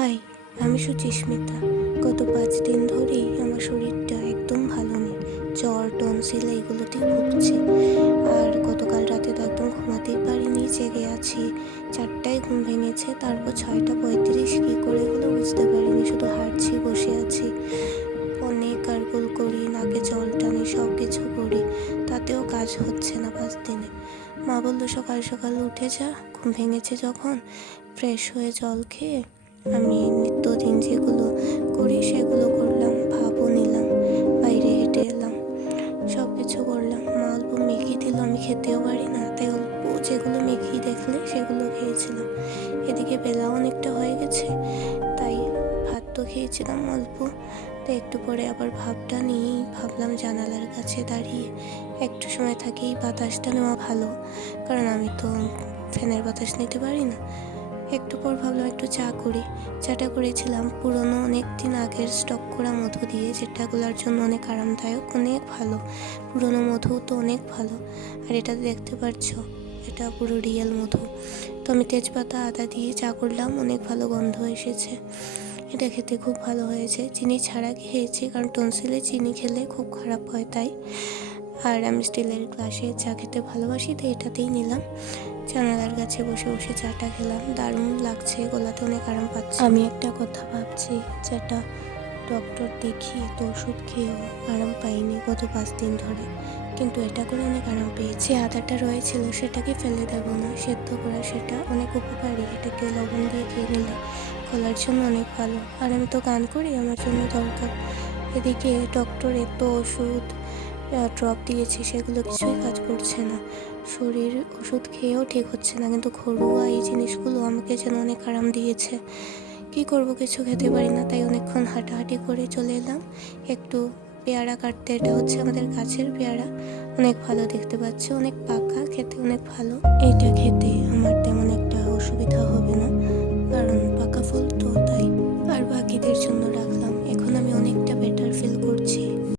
High, আমি সুচিস্মিতা। গত 5 দিন ধরেই আমার শরীরটা একদম ভালো নেই। জ্বর, টনসিল এইগুলোতেই ভুগছি। আর গতকাল রাতে তো একদম ঘুমাতেই পারিনি, জেগে আছি। 4টায় ঘুম ভেঙেছে, তারপর 6টা 35 কী করে হলো বুঝতে পারিনি। শুধু হাঁটছি, বসে আছি, অনেক গার্গল করি, নাকে জল টানি, সব কিছু করি, তাতেও কাজ হচ্ছে না 5 দিনে। মা বললো সকাল সকাল উঠে যা, ঘুম ভেঙেছে যখন, ফ্রেশ হয়ে জল খেয়ে আমি নিত্যদিন যেগুলো করি সেগুলো করলাম, ভাবও নিলাম, বাইরে হেঁটে এলাম, সব কিছু করলাম। মা অল্প মেঘি দিল, আমি খেতেও পারি না, তাই অল্প যেগুলো মেঘি দেখলে সেগুলো খেয়েছিলাম। এদিকে বেলাও অনেকটা হয়ে গেছে, তাই ভাত তো খেয়েছিলাম অল্প। তাই একটু পরে আবার ভাবটা নিয়েই ভাবলাম জানালার কাছে দাঁড়িয়ে একটু সময় থাকেই বাতাসটা নেওয়া ভালো, কারণ আমি তো ফ্যানের বাতাস নিতে পারি না। একটু পর ভাবলাম একটু চা করি। চাটা করেছিলাম পুরনো অনেক দিন আগের স্টক করা মধু দিয়ে, যেটাগুলোর জন্য অনেক আরামদায়ক, অনেক ভালো। পুরনো মধু তো অনেক ভালো, আর এটা দেখতে পাচ্ছ এটা পুরো রিয়েল মধু। তো আমি তেজপাতা আদা দিয়ে চা করলাম, অনেক ভালো গন্ধ এসেছে। এটা খেতে খুব ভালো হয়েছে। চিনি ছাড়া খেয়েছি, কারণ টনসিলে চিনি খেলে খুব খারাপ হয় তাই। আর আমি স্টিলের গ্লাসে চা খেতে ভালোবাসি, তো এটাতেই নিলাম। জানালার কাছে বসে বসে চাটা খেলাম, দারুণ লাগছে, গলাতে অনেক আরাম পাচ্ছি। আমি একটা কথা ভাবছি, যেটা ডক্টর দেখিয়ে তো ওষুধ খেয়েও আরাম পাইনি গত 5 দিন ধরে, কিন্তু এটা করে অনেক আরাম পেয়েছি। আদাটা রয়েছিল সেটাকে ফেলে দেব না, সেদ্ধ করা, সেটা অনেক উপকারী। এটাকে লবণ দিয়ে খেয়ে নিলে গলার জন্য অনেক ভালো। আর আমি তো গান করি, আমার জন্য দরকার। এদিকে ডক্টর এত ওষুধ ড্রপ দিয়েছে, সেগুলো কিছুই কাজ করছে না। শরীর ওষুধ খেয়েও ঠিক হচ্ছে না, কিন্তু ঘরোয়া এই জিনিসগুলো আমাকে যেন অনেক আরাম দিয়েছে। কি করব, কিছু খেতে পারি না, তাই অনেকক্ষণ হাঁটাহাঁটি করে চলে এলাম একটু পেয়ারা কাটতে। এটা হচ্ছে আমাদের গাছের পেয়ারা, অনেক ভালো, দেখতে পাচ্ছি অনেক পাকা, খেতে অনেক ভালো। এইটা খেতে আমার তেমন একটা অসুবিধা হবে না, কারণ